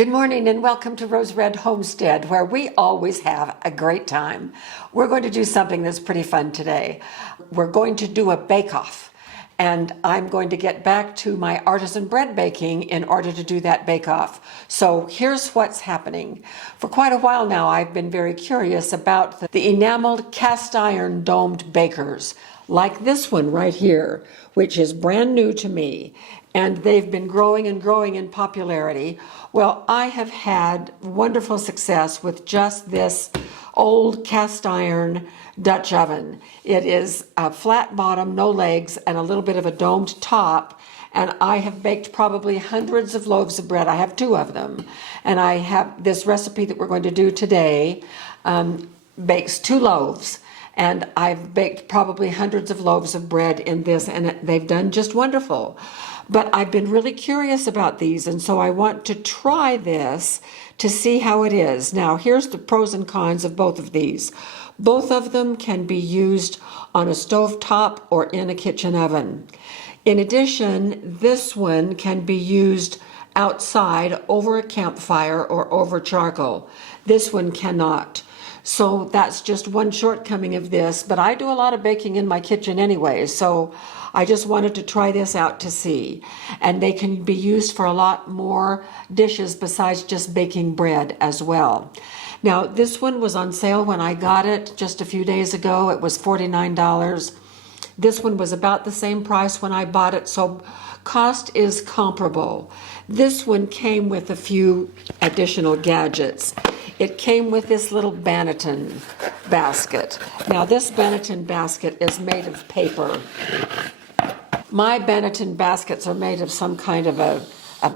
Good morning and welcome to Rose Red Homestead, where we always have a great time. We're going to do something that's pretty fun today. We're going to do a bake-off, and I'm going to get back to my artisan bread baking in order to do that bake-off. So here's what's happening. For quite a while now, I've been very curious about the enameled cast iron domed bakers, like this one right here, which is brand new to me, and they've been growing and growing in popularity. Well, I have had wonderful success with just this old cast iron Dutch oven. It is a flat bottom, no legs, and a little bit of a domed top. And I have baked probably hundreds of loaves of bread. I have two of them. And I have this recipe that we're going to do today, bakes 2 loaves. And I've baked probably hundreds of loaves of bread in this, and they've done just wonderful. But I've been really curious about these, and so I want to try this to see how it is. Now, here's the pros and cons of both of these. Both of them can be used on a stovetop or in a kitchen oven. In addition, this one can be used outside over a campfire or over charcoal. This one cannot. So that's just one shortcoming of this, but I do a lot of baking in my kitchen anyway, so I just wanted to try this out to see. And they can be used for a lot more dishes besides just baking bread as well. Now, this one was on sale when I got it just a few days ago. It was $49. This one was about the same price when I bought it, so cost is comparable. This one came with a few additional gadgets. It came with this little Banneton basket. Now, this Banneton basket is made of paper. My Banneton baskets are made of some kind of a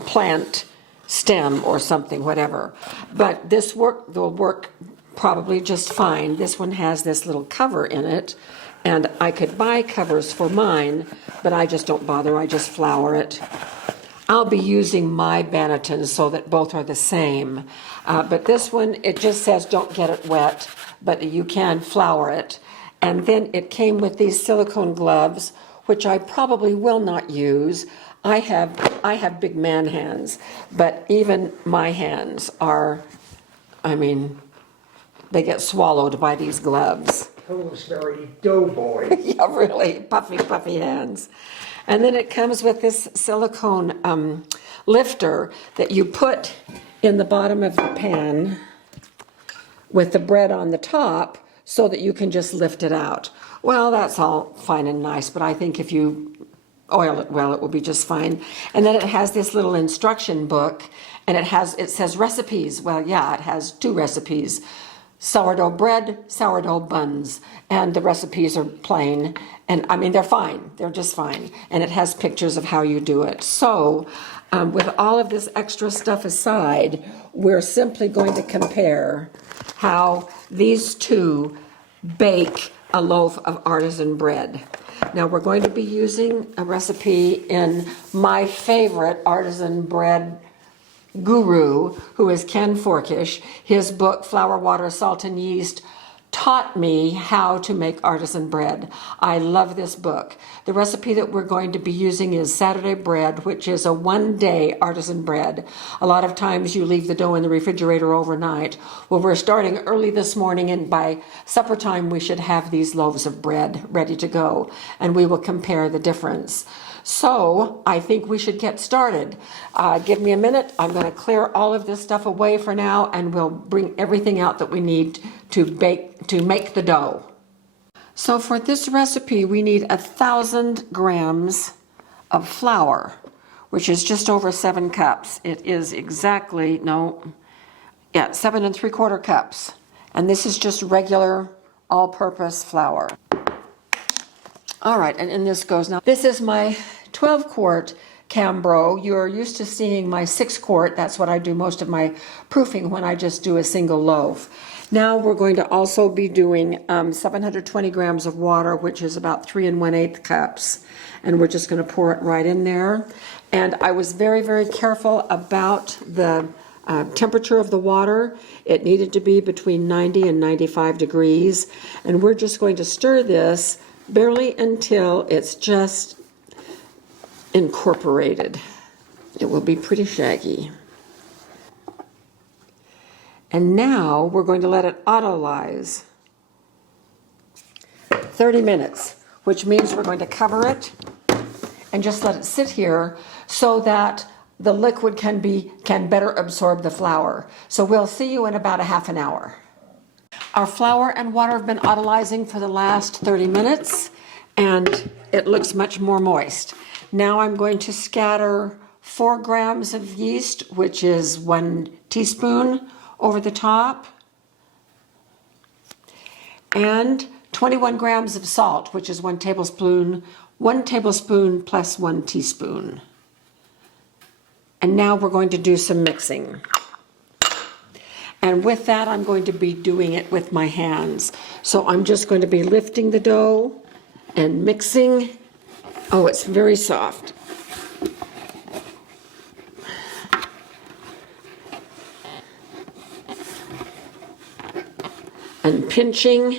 plant stem or something, whatever. But this will work probably just fine. This one has this little cover in it, and I could buy covers for mine, but I just don't bother. I just flour it. I'll be using my Banneton so that both are the same. But this one, it just says don't get it wet, but you can flour it. And then it came with these silicone gloves, which I probably will not use. I have big man hands, but even my hands are, they get swallowed by these gloves. Pillsbury Doughboy. Yeah, really, puffy hands. And then it comes with this silicone lifter that you put in the bottom of the pan with the bread on the top so that you can just lift it out. Well, that's all fine and nice, but I think if you oil it well, it will be just fine. And then it has this little instruction book, and it says recipes. Well, yeah, it has 2 recipes. Sourdough bread, sourdough buns, and the recipes are plain, and they're fine, they're just fine, and it has pictures of how you do it. So with all of this extra stuff aside, we're simply going to compare how these two bake a loaf of artisan bread. Now, we're going to be using a recipe in my favorite artisan bread guru, who is Ken Forkish. His book, Flour, Water, Salt, and Yeast, taught me how to make artisan bread. I love this book. The recipe that we're going to be using is Saturday bread, which is a 1-day artisan bread. A lot of times you leave the dough in the refrigerator overnight. Well, we're starting early this morning, and by supper time we should have these loaves of bread ready to go, and we will compare the difference. So I think we should get started. Give me a minute. I'm going to clear all of this stuff away for now, and we'll bring everything out that we need to make the dough. So for this recipe, we need 1,000 grams of flour, which is just over 7 cups. It is exactly, 7 3/4 cups. And this is just regular all-purpose flour. All right, and in this goes. Now, this is my 12-quart Cambro. You're used to seeing my 6-quart. That's what I do most of my proofing when I just do a single loaf. Now we're going to also be doing 720 grams of water, which is about 3 1/8 cups. And we're just going to pour it right in there. And I was very, very careful about the temperature of the water. It needed to be between 90 and 95 degrees. And we're just going to stir this barely until it's just incorporated. It will be pretty shaggy. And now we're going to let it autolyze 30 minutes, which means we're going to cover it and just let it sit here so that the liquid can better absorb the flour. So we'll see you in about a half an hour. Our flour and water have been autolyzing for the last 30 minutes, and it looks much more moist. Now I'm going to scatter 4 grams of yeast, which is 1 teaspoon, over the top, and 21 grams of salt, which is 1 tablespoon plus 1 teaspoon. And now we're going to do some mixing. And with that, I'm going to be doing it with my hands. So I'm just going to be lifting the dough and mixing. Oh, it's very soft. And pinching,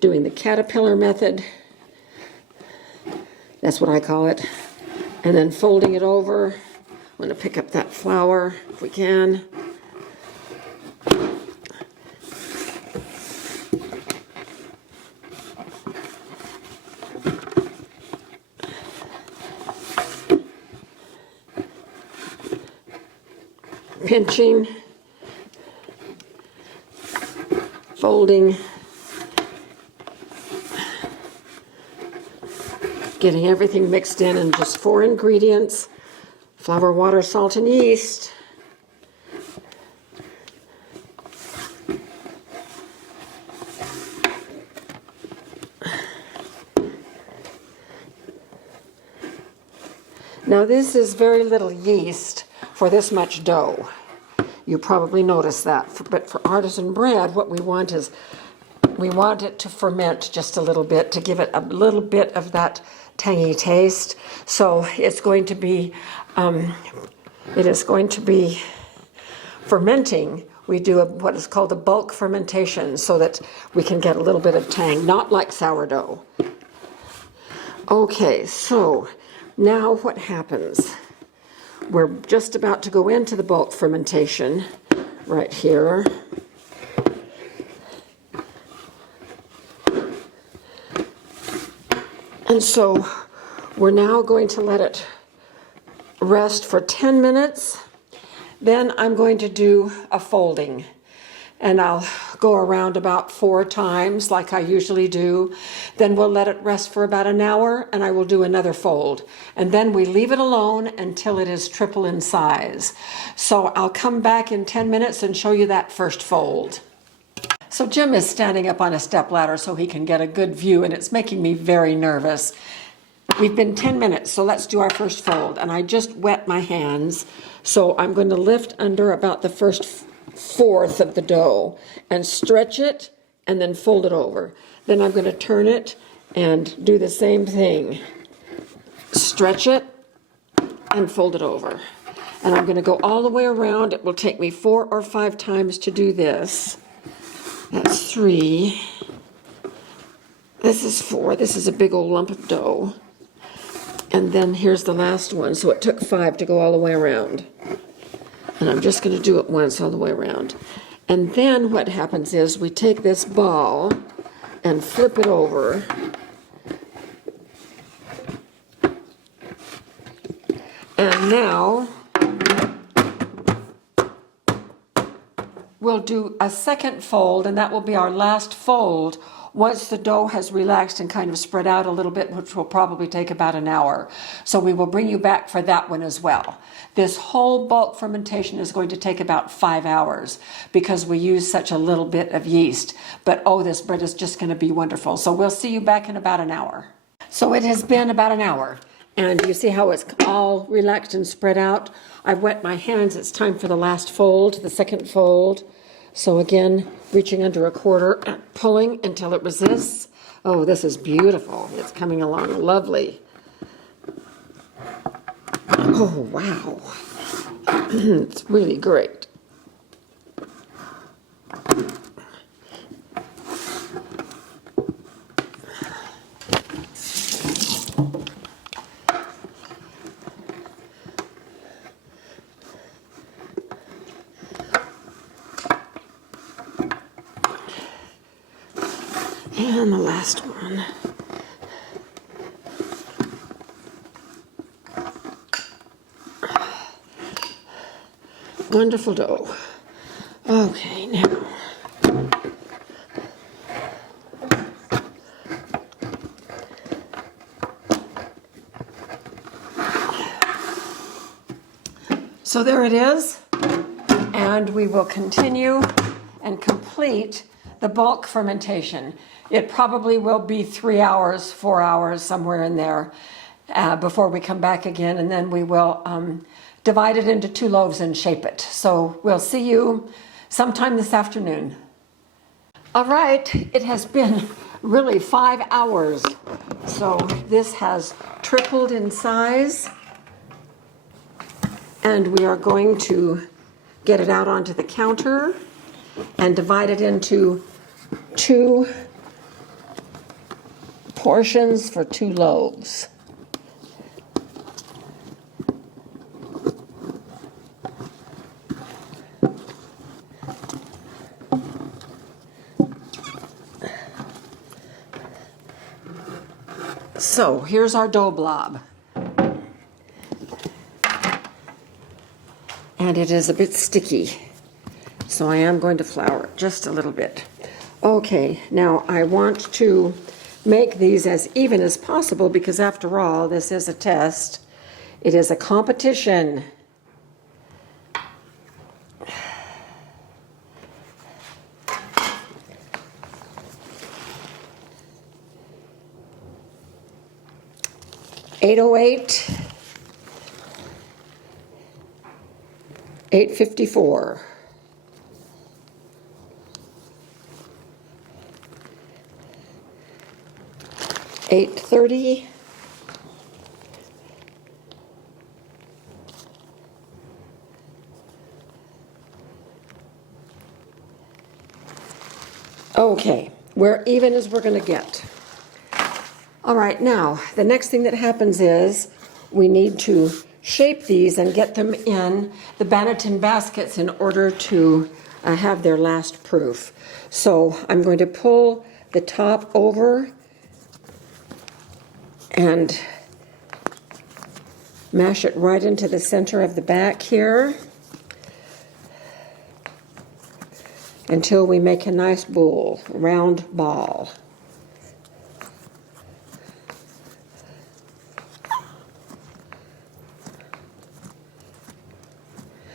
doing the caterpillar method. That's what I call it. And then folding it over. I'm going to pick up that flour if we can. Pinching, folding, getting everything mixed in, and just 4 ingredients: flour, water, salt, and yeast. Now this is very little yeast for this much dough. You probably noticed that. But for artisan bread, what we want is we want it to ferment just a little bit to give it a little bit of that tangy taste. So it's going to be, fermenting. We do what is called a bulk fermentation so that we can get a little bit of tang, not like sourdough. Okay, so now what happens? We're just about to go into the bulk fermentation right here. And so we're now going to let it rest for 10 minutes. Then I'm going to do a folding. And I'll go around about 4 times like I usually do. Then we'll let it rest for about an hour, and I will do another fold. And then we leave it alone until it is triple in size. So I'll come back in 10 minutes and show you that first fold. So Jim is standing up on a stepladder so he can get a good view, and it's making me very nervous. We've been 10 minutes, so let's do our first fold. And I just wet my hands, so I'm going to lift under about the first fourth of the dough and stretch it and then fold it over. Then I'm going to turn it and do the same thing. Stretch it and fold it over. And I'm going to go all the way around. It will take me 4 or 5 times to do this. That's 3. This is 4. This is a big old lump of dough. And then here's the last one. So it took 5 to go all the way around. And I'm just going to do it once all the way around. And then what happens is we take this ball and flip it over. And now we'll do a second fold, and that will be our last fold once the dough has relaxed and kind of spread out a little bit, which will probably take about an hour. So we will bring you back for that one as well. This whole bulk fermentation is going to take about 5 hours because we use such a little bit of yeast. But oh, this bread is just going to be wonderful. So we'll see you back in about an hour. So it has been about an hour. And you see how it's all relaxed and spread out? I've wet my hands. It's time for the last fold, the second fold. So again, reaching under a quarter and pulling until it resists. Oh, this is beautiful. It's coming along lovely. Oh, wow. It's really great. And the last one. Wonderful dough. Okay, now. So there it is. And we will continue and complete the bulk fermentation. It probably will be 3 hours, 4 hours, somewhere in there before we come back again, and then we will divide it into 2 loaves and shape it. So we'll see you sometime this afternoon. All right, it has been really 5 hours. So this has tripled in size, and we are going to get it out onto the counter and divide it into 2 portions for 2 loaves. So here's our dough blob. And it is a bit sticky, so I am going to flour it just a little bit. Okay, now I want to make these as even as possible because after all, this is a test. It is a competition. $8.08, $8.54. $8.30, okay, we're even as we're going to get. All right, now the next thing that happens is we need to shape these and get them in the Banneton baskets in order to have their last proof. So I'm going to pull the top over and mash it right into the center of the back here until we make a nice bowl, round ball.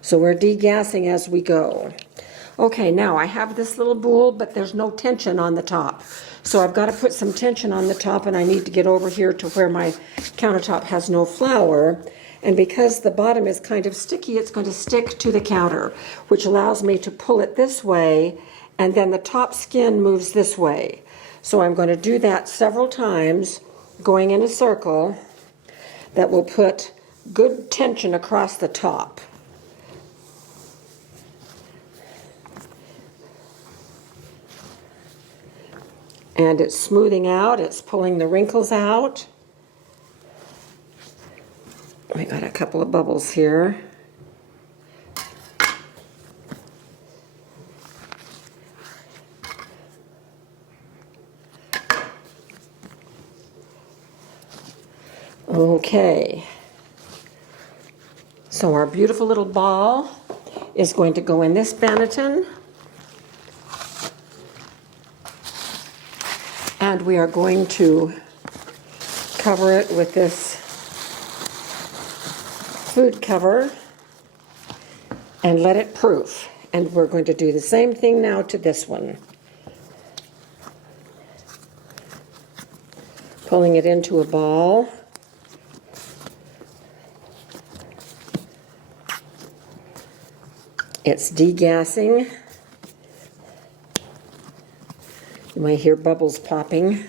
So we're degassing as we go. Okay, now I have this little bowl, but there's no tension on the top. So I've got to put some tension on the top, and I need to get over here to where my countertop has no flour. And because the bottom is kind of sticky, it's going to stick to the counter, which allows me to pull it this way, and then the top skin moves this way. So I'm going to do that several times, going in a circle that will put good tension across the top. And it's smoothing out, it's pulling the wrinkles out. I got a couple of bubbles here. Okay. So our beautiful little ball is going to go in this Banneton. And we are going to cover it with this food cover and let it proof. And we're going to do the same thing now to this one. Pulling it into a ball. It's degassing. You might hear bubbles popping.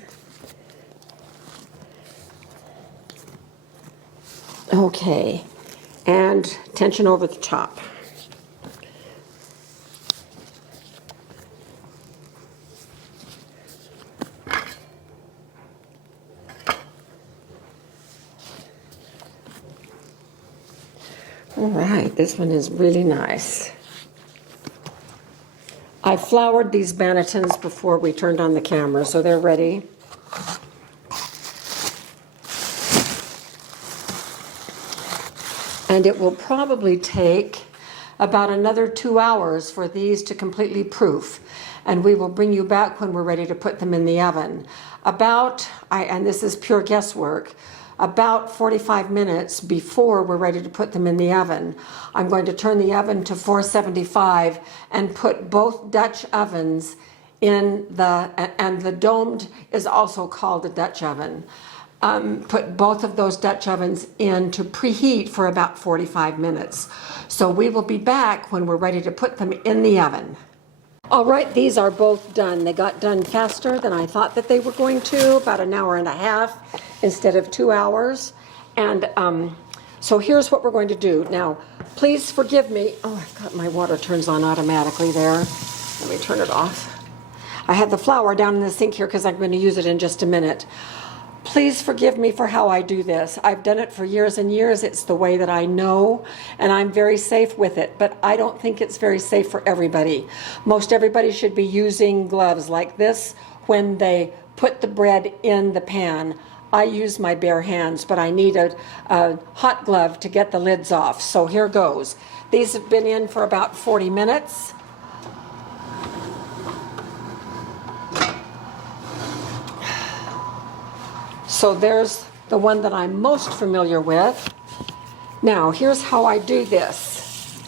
Okay, and tension over the top. All right, this one is really nice. I floured these bannetons before we turned on the camera, so they're ready. And it will probably take about another 2 hours for these to completely proof. And we will bring you back when we're ready to put them in the oven. And this is pure guesswork, about 45 minutes before we're ready to put them in the oven, I'm going to turn the oven to 475 and put both Dutch ovens in and the domed is also called a Dutch oven. Put both of those Dutch ovens in to preheat for about 45 minutes. So we will be back when we're ready to put them in the oven. All right, these are both done. They got done faster than I thought that they were going to, about an hour and a half instead of 2 hours. And so here's what we're going to do. Now, please forgive me. Oh, I got my water turns on automatically there. Let me turn it off. I had the flour down in the sink here because I'm going to use it in just a minute. Please forgive me for how I do this. I've done it for years and years. It's the way that I know, and I'm very safe with it, but I don't think it's very safe for everybody. Most everybody should be using gloves like this when they put the bread in the pan. I use my bare hands, but I need a hot glove to get the lids off. So here goes. These have been in for about 40 minutes. So there's the one that I'm most familiar with. Now, here's how I do this.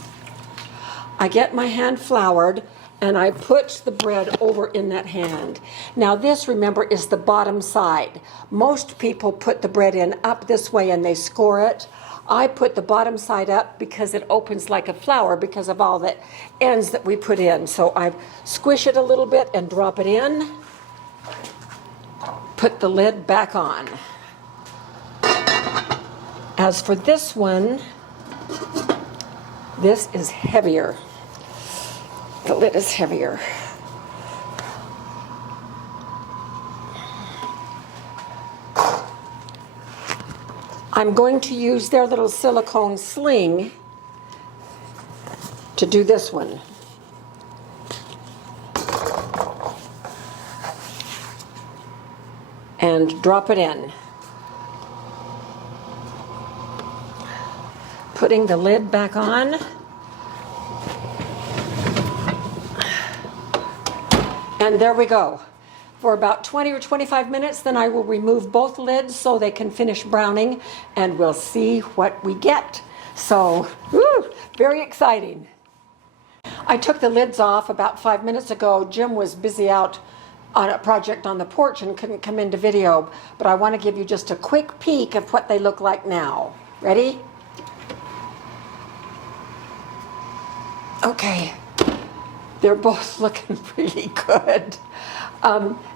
I get my hand floured and I put the bread over in that hand. Now this, remember, is the bottom side. Most people put the bread in up this way and they score it. I put the bottom side up because it opens like a flower because of all the ends that we put in. So I squish it a little bit and drop it in. Put the lid back on. As for this one, this is heavier. The lid is heavier. I'm going to use their little silicone sling to do this one. And drop it in. Putting the lid back on. And there we go. For about 20 or 25 minutes, then I will remove both lids so they can finish browning, and we'll see what we get. So, very exciting. I took the lids off about 5 minutes ago. Jim was busy out on a project on the porch and couldn't come into video, but I want to give you just a quick peek of what they look like now. Ready? Okay, they're both looking really good.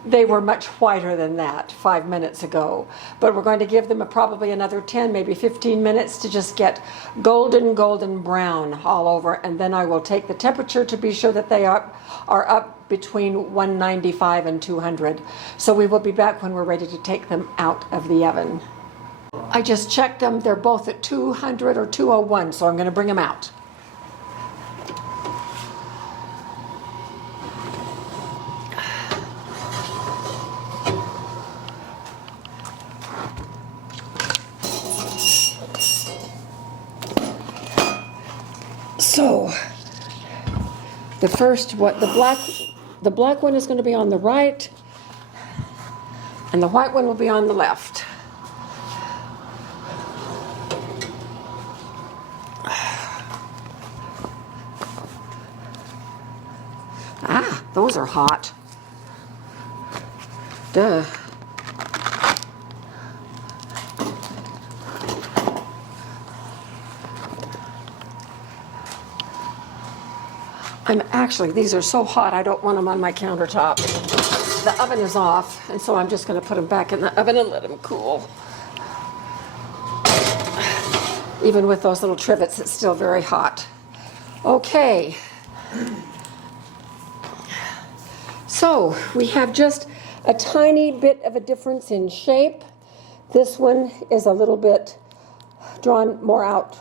They were much whiter than that 5 minutes ago, but we're going to give them probably another 10, maybe 15 minutes to just get golden brown all over, and then I will take the temperature to be sure that they are up between 195 and 200. So we will be back when we're ready to take them out of the oven. I just checked them. They're both at 200 or 201, so I'm going to bring them out. So, the black one is going to be on the right, and the white one will be on the left. Ah, those are hot. Duh. These are so hot, I don't want them on my countertop. The oven is off, and so I'm just going to put them back in the oven and let them cool. Even with those little trivets, it's still very hot. Okay. So, we have just a tiny bit of a difference in shape. This one is a little bit drawn more out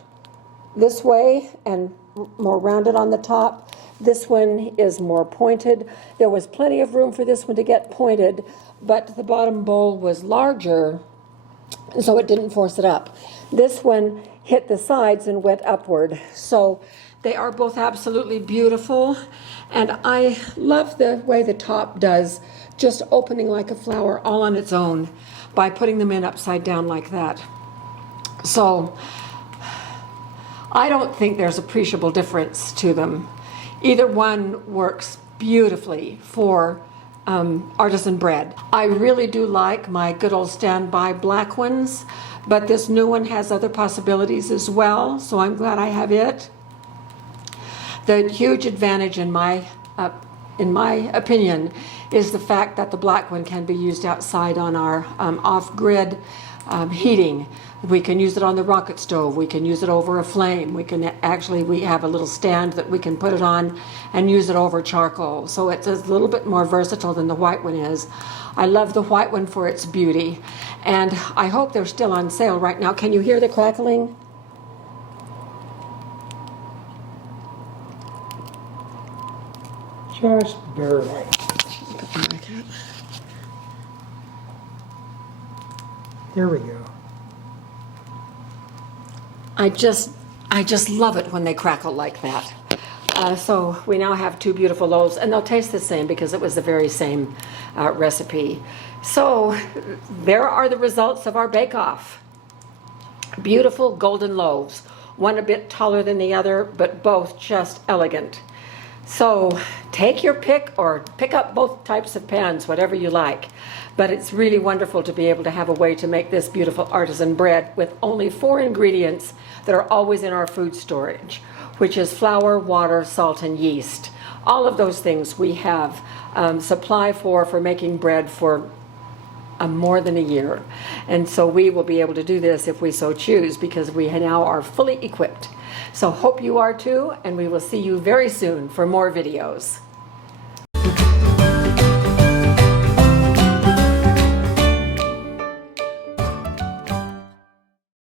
this way and more rounded on the top. This one is more pointed. There was plenty of room for this one to get pointed, but the bottom bowl was larger, so it didn't force it up. This one hit the sides and went upward. So they are both absolutely beautiful, and I love the way the top does, just opening like a flower all on its own by putting them in upside down like that. So I don't think there's appreciable difference to them. Either one works beautifully for artisan bread. I really do like my good old standby black ones, but this new one has other possibilities as well, so I'm glad I have it. The huge advantage in my opinion is the fact that the black one can be used outside on our off-grid heating. We can use it on the rocket stove. We can use it over a flame. We have a little stand that we can put it on and use it over charcoal. So it's a little bit more versatile than the white one is. I love the white one for its beauty. And I hope they're still on sale right now. Can you hear the crackling? Just barely. There we go. I just love it when they crackle like that. So we now have two beautiful loaves, and they'll taste the same because it was the very same recipe. So there are the results of our bake-off. Beautiful golden loaves, one a bit taller than the other, but both just elegant. So take your pick or pick up both types of pans, whatever you like. But it's really wonderful to be able to have a way to make this beautiful artisan bread with only 4 ingredients that are always in our food storage, which is flour, water, salt, and yeast. All of those things we have supply for making bread for more than a year. And so we will be able to do this if we so choose, because we now are fully equipped. So hope you are too, and we will see you very soon for more videos.